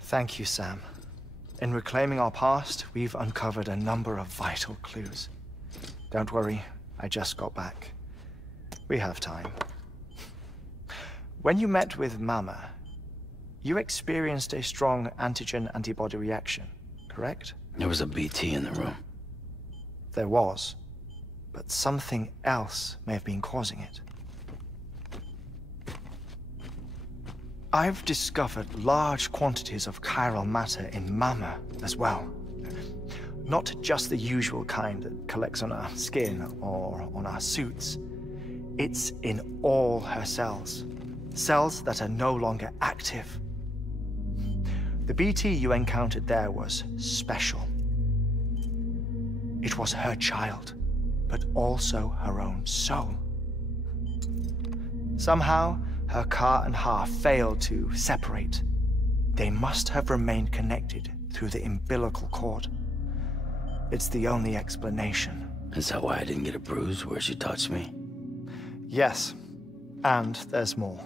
Thank you, Sam. In reclaiming our past, we've uncovered a number of vital clues. Don't worry, I just got back. We have time. When you met with Mama, you experienced a strong antigen-antibody reaction, correct? There was a BT in the room. There was, but something else may have been causing it. I've discovered large quantities of chiral matter in Mama as well. Not just the usual kind that collects on our skin or on our suits. It's in all her cells. Cells that are no longer active. The BT you encountered there was special. It was her child, but also her own soul. Somehow, her car and half failed to separate. They must have remained connected through the umbilical cord. It's the only explanation. Is that why I didn't get a bruise where she touched me? Yes, and there's more.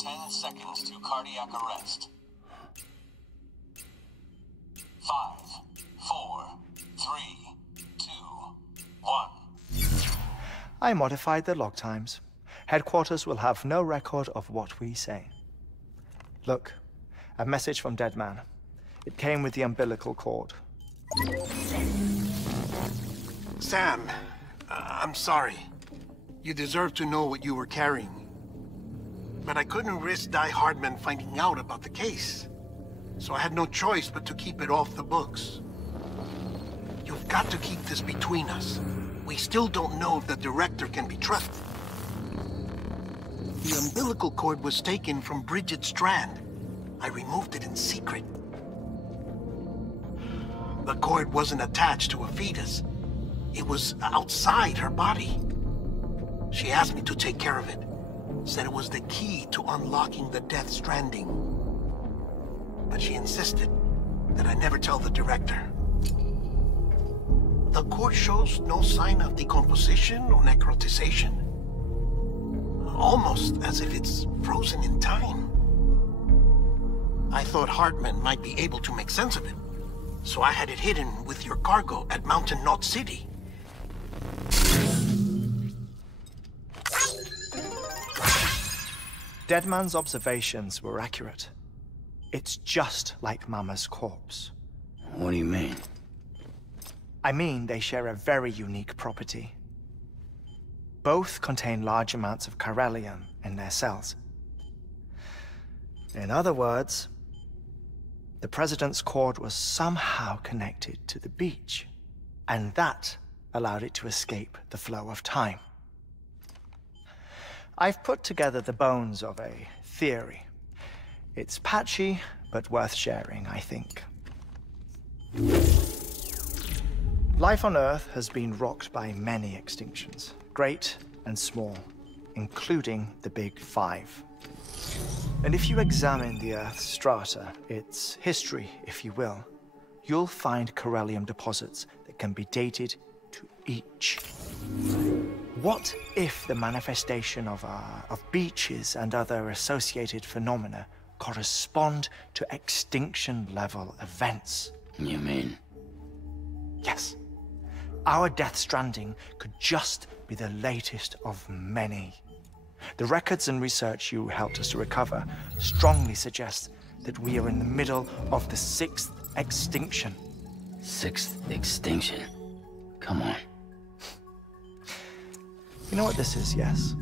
10 seconds to cardiac arrest. 5, 4, 3, 2, 1. I modified the log times. Headquarters will have no record of what we say. Look, a message from Dead Man. It came with the umbilical cord. Sam, I'm sorry. You deserve to know what you were carrying. But I couldn't risk Die Hardman finding out about the case. So I had no choice but to keep it off the books. You've got to keep this between us. We still don't know if the director can be trusted. The umbilical cord was taken from Bridget Strand. I removed it in secret. The cord wasn't attached to a fetus. It was outside her body. She asked me to take care of it. Said it was the key to unlocking the Death Stranding. But she insisted that I never tell the director. The cord shows no sign of decomposition or necrotization. Almost as if it's frozen in time. I thought Hartman might be able to make sense of it, so I had it hidden with your cargo at Mountain Knot City. Deadman's observations were accurate. It's just like Mama's corpse. What do you mean? I mean, they share a very unique property. Both contain large amounts of chiralium in their cells. In other words, the President's cord was somehow connected to the beach, and that allowed it to escape the flow of time. I've put together the bones of a theory. It's patchy, but worth sharing, I think. Life on Earth has been rocked by many extinctions, great and small, including the Big Five. And if you examine the Earth's strata, its history, if you will, you'll find chiralium deposits that can be dated to each. What if the manifestation of beaches and other associated phenomena correspond to extinction-level events? You mean? Yes. Our Death Stranding could just be the latest of many. The records and research you helped us to recover strongly suggest that we are in the middle of the 6th extinction. 6th extinction? Come on. You know what this is, yes?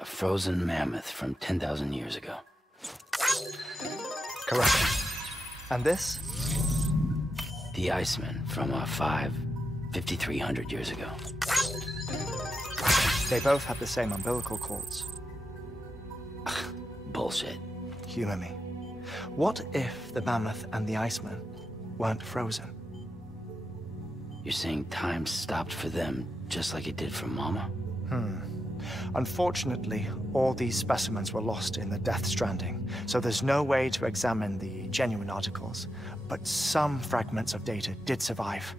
A frozen mammoth from 10,000 years ago. Correct. And this? The Iceman from 5,300 years ago. They both have the same umbilical cords. Bullshit. Humor me. What if the mammoth and the Iceman weren't frozen? You're saying time stopped for them just like it did for Mama? Unfortunately, all these specimens were lost in the Death Stranding, so there's no way to examine the genuine articles, but some fragments of data did survive.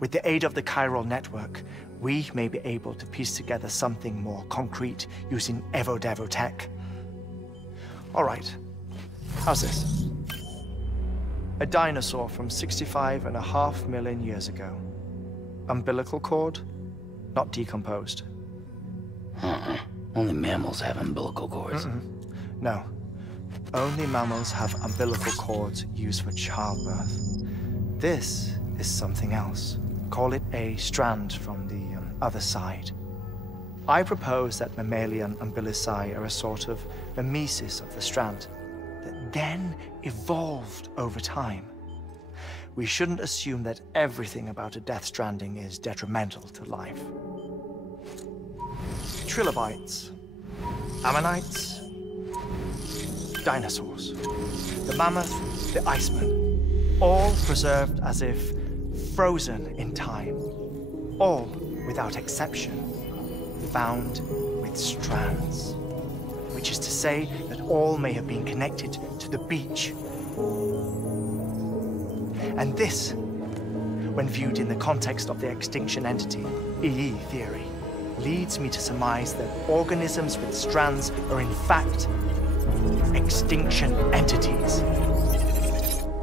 With the aid of the Chiral network, we may be able to piece together something more concrete using Evo-Devo tech. All right, how's this? A dinosaur from 65.5 million years ago. Umbilical cord, not decomposed. Only mammals have umbilical cords. No. Only mammals have umbilical cords used for childbirth. This is something else. Call it a strand from the other side. I propose that mammalian umbilici are a sort of mimesis of the strand that then evolved over time. We shouldn't assume that everything about a Death Stranding is detrimental to life. Trilobites, ammonites, dinosaurs, the mammoth, the iceman, all preserved as if frozen in time, all without exception found with strands, which is to say that all may have been connected to the beach. And this, when viewed in the context of the extinction entity, EE theory, leads me to surmise that organisms with strands are in fact extinction entities.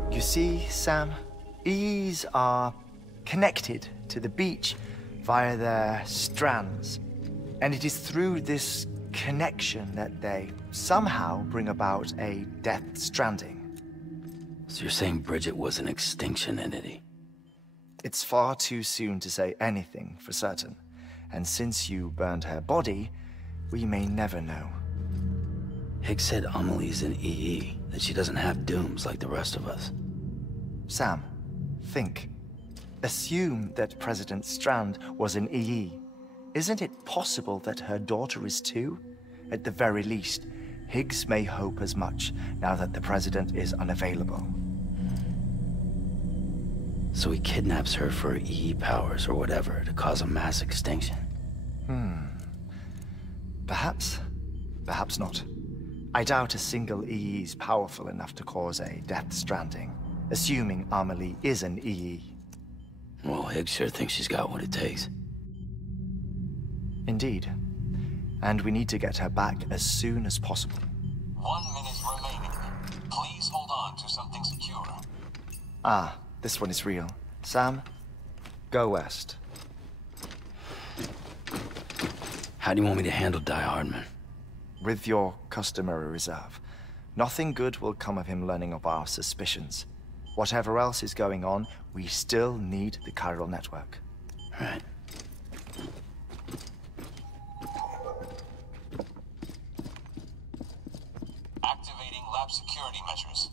You see, Sam, EEs are connected to the beach via their strands. And it is through this connection that they somehow bring about a Death Stranding. So you're saying Bridget was an extinction entity? It's far too soon to say anything for certain. And since you burned her body, we may never know. Higgs said Amelie's an EE, that she doesn't have dooms like the rest of us. Sam, think. Assume that President Strand was an EE. Isn't it possible that her daughter is too? At the very least, Higgs may hope as much now that the President is unavailable. So he kidnaps her for EE powers or whatever to cause a mass extinction. Perhaps. Perhaps not. I doubt a single EE is powerful enough to cause a Death Stranding, assuming Amelie is an EE. Well, Higgs sure thinks she's got what it takes. Indeed. And we need to get her back as soon as possible. 1 minute remaining. Please hold on to something secure. Ah, this one is real. Sam, go west. How do you want me to handle Die Hardman? With your customary reserve. Nothing good will come of him learning of our suspicions. Whatever else is going on, we still need the Chiral network. Right. Activating lab security measures.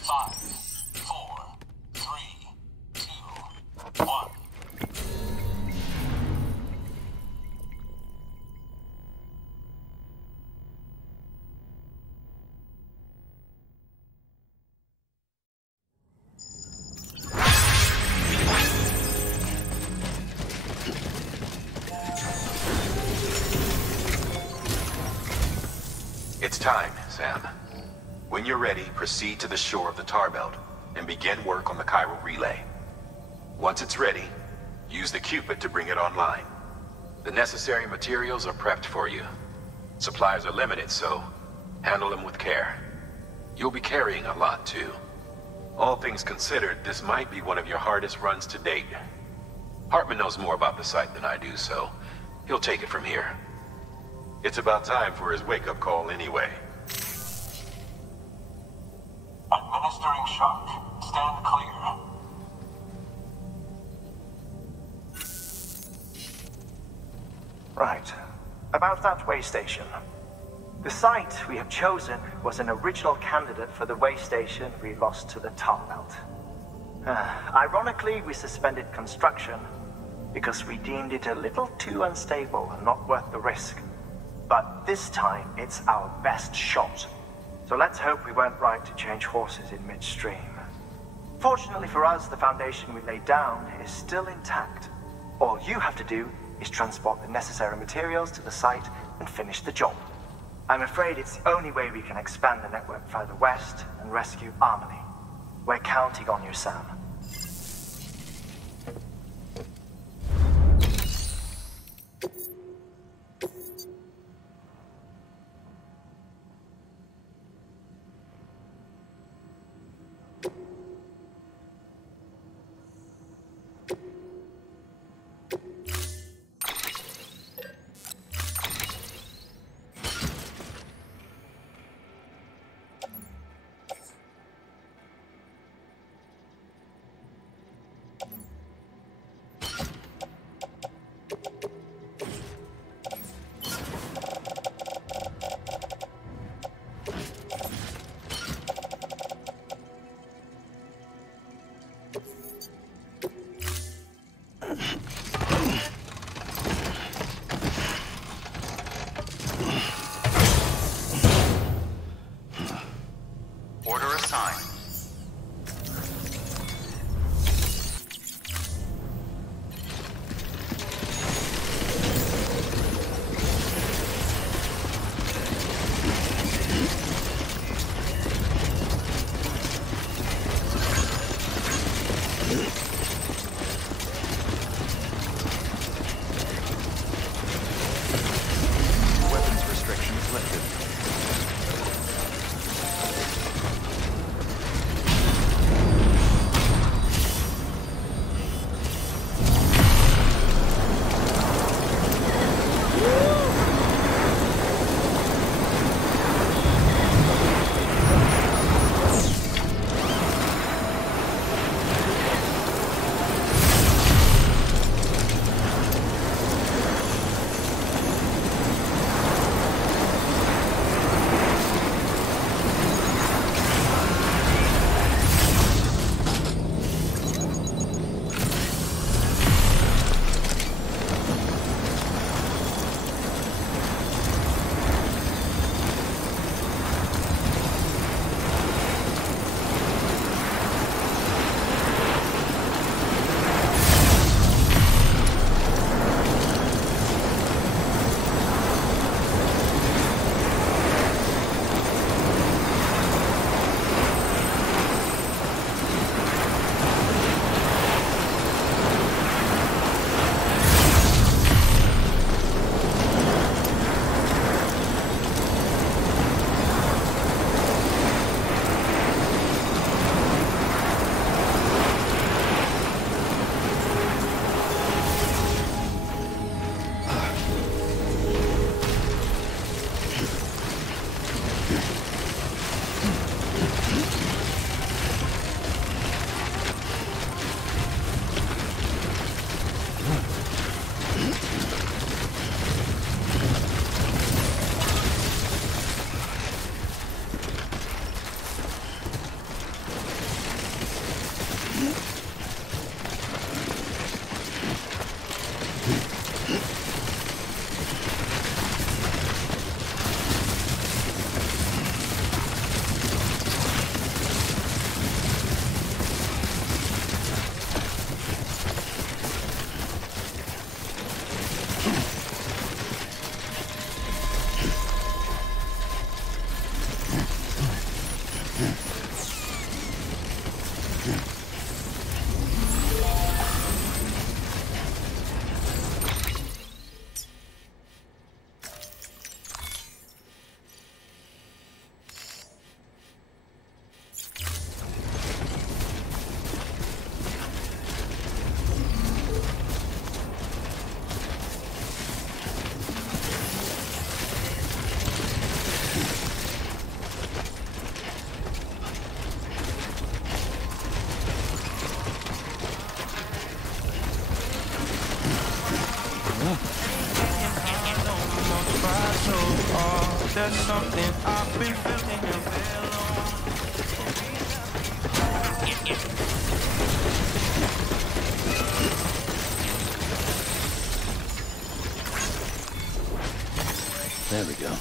5, 4, 3, 2, 1. It's time, Sam. When you're ready, proceed to the shore of the tar belt and begin work on the chiral relay. Once it's ready, use the Cupid to bring it online. The necessary materials are prepped for you. Supplies are limited, so handle them with care. You'll be carrying a lot, too. All things considered, this might be one of your hardest runs to date. Hartman knows more about the site than I do, so he'll take it from here. It's about time for his wake-up call anyway. Administering shock. Stand clear. Right. About that way station. The site we have chosen was an original candidate for the way station we lost to the tar belt. Ironically, we suspended construction because we deemed it a little too unstable and not worth the risk. But this time, it's our best shot. So let's hope we weren't right to change horses in midstream. Fortunately for us, the foundation we laid down is still intact. All you have to do is transport the necessary materials to the site and finish the job. I'm afraid it's the only way we can expand the network further west and rescue Amelie. We're counting on you, Sam. Order assigned. Weapons restrictions lifted. That's something I've been feeling a bit long. There we go.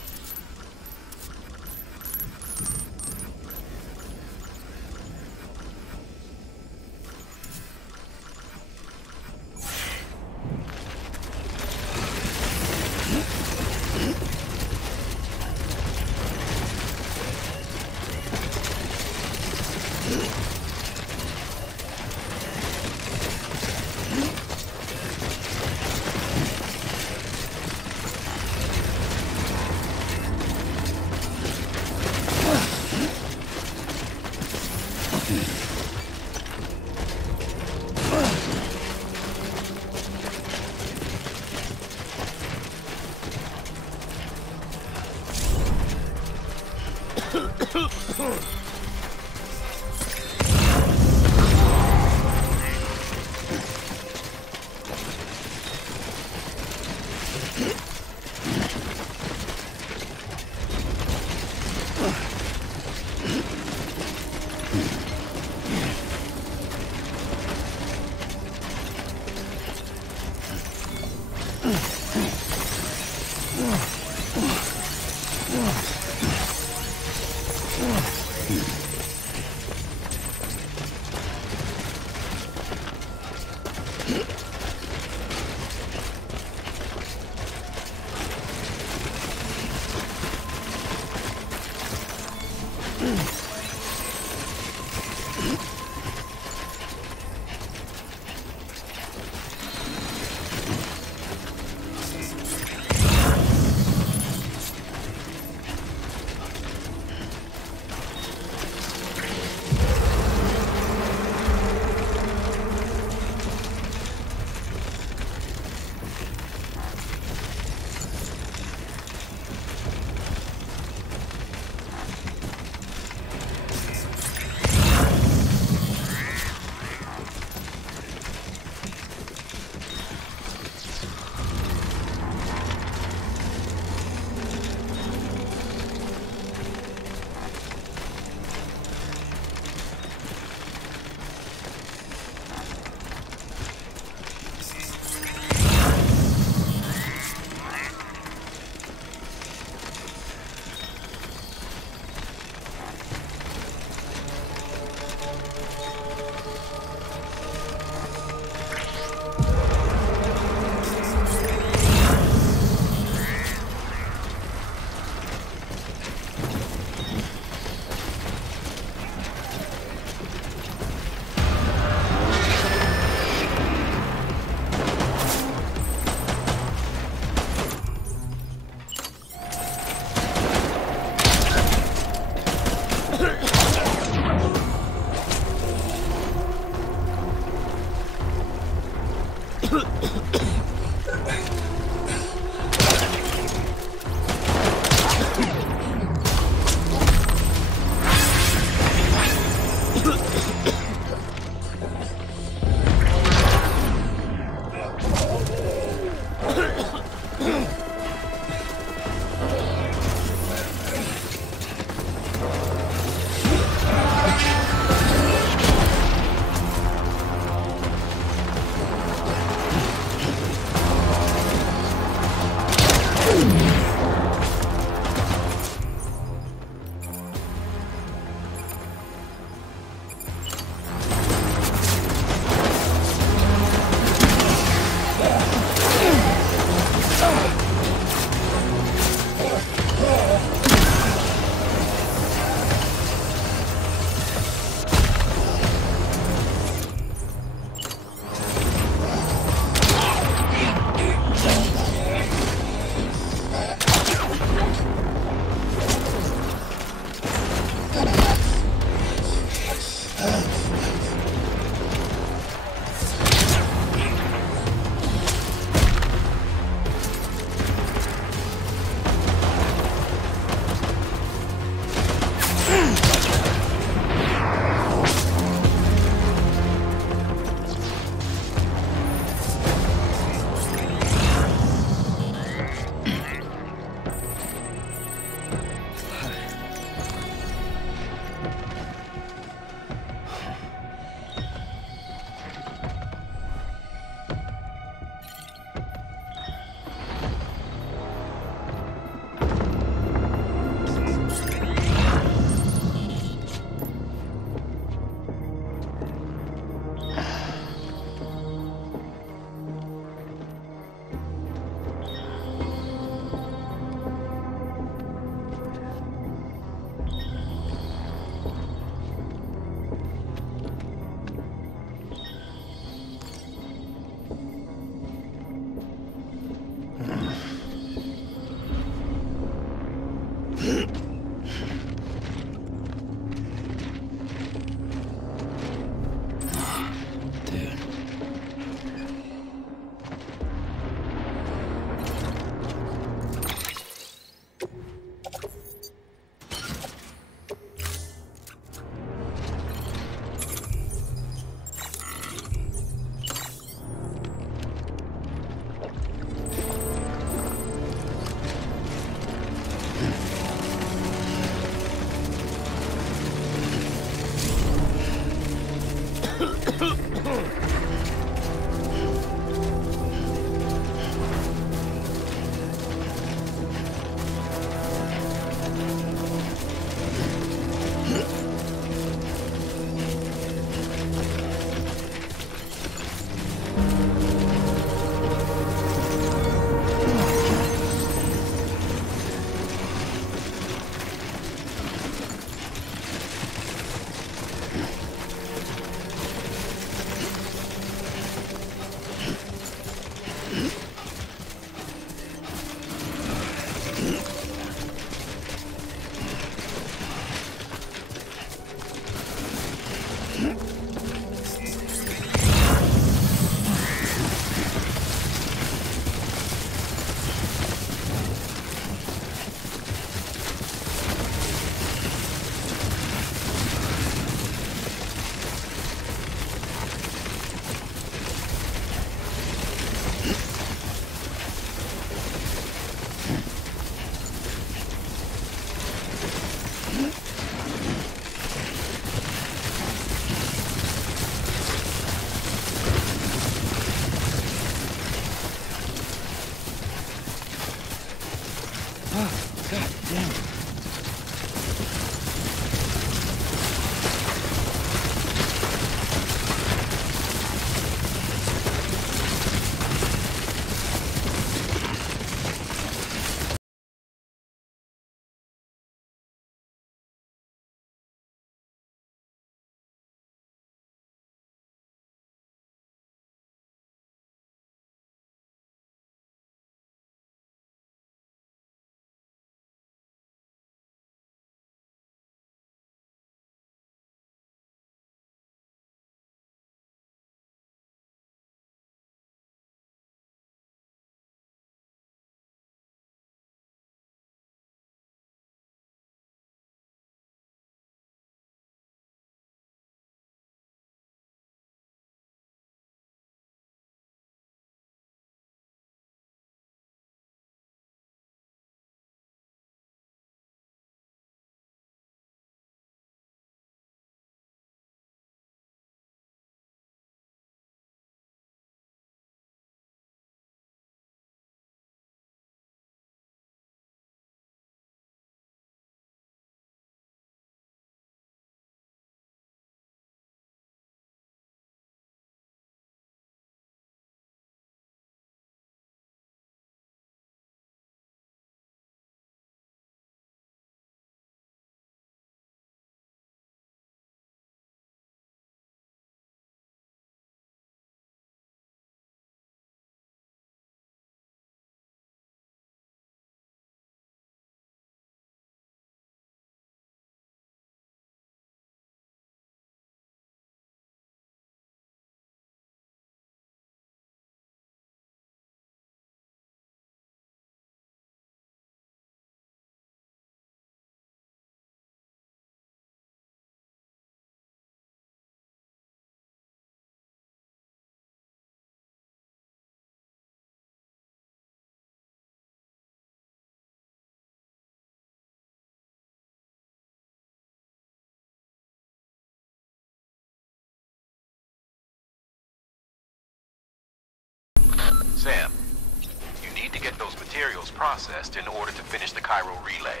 processed in order to finish the chiral relay.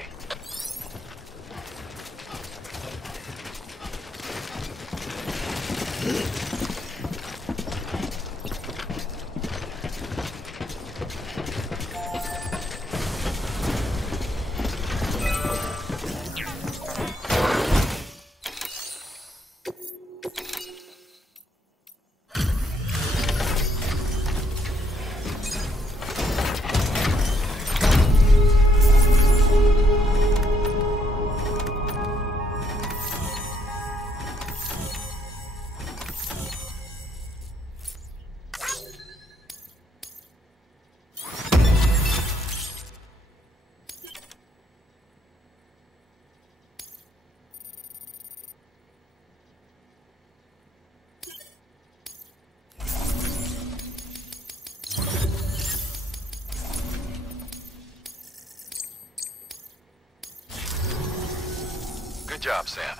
Good job, Sam.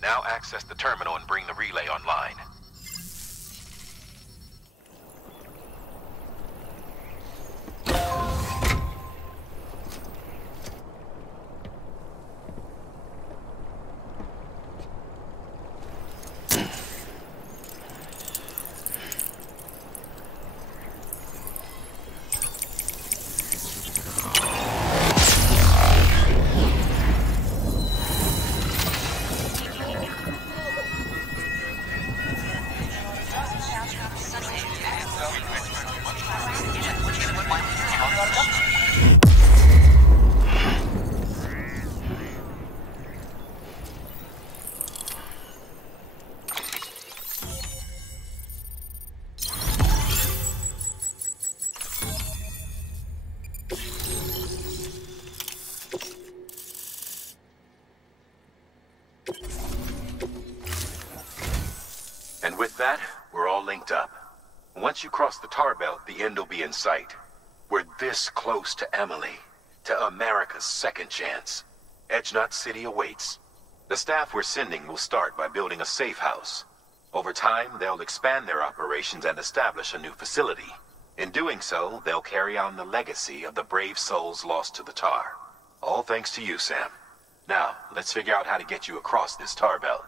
Now access the terminal and bring the relay online. And with that, we're all linked up. Once you cross the tar belt, the end will be in sight. We're this close to Emily, to America's second chance. Edgenut City awaits. The staff we're sending will start by building a safe house. Over time, they'll expand their operations and establish a new facility. In doing so, they'll carry on the legacy of the brave souls lost to the tar. All thanks to you, Sam. Now, let's figure out how to get you across this tar belt.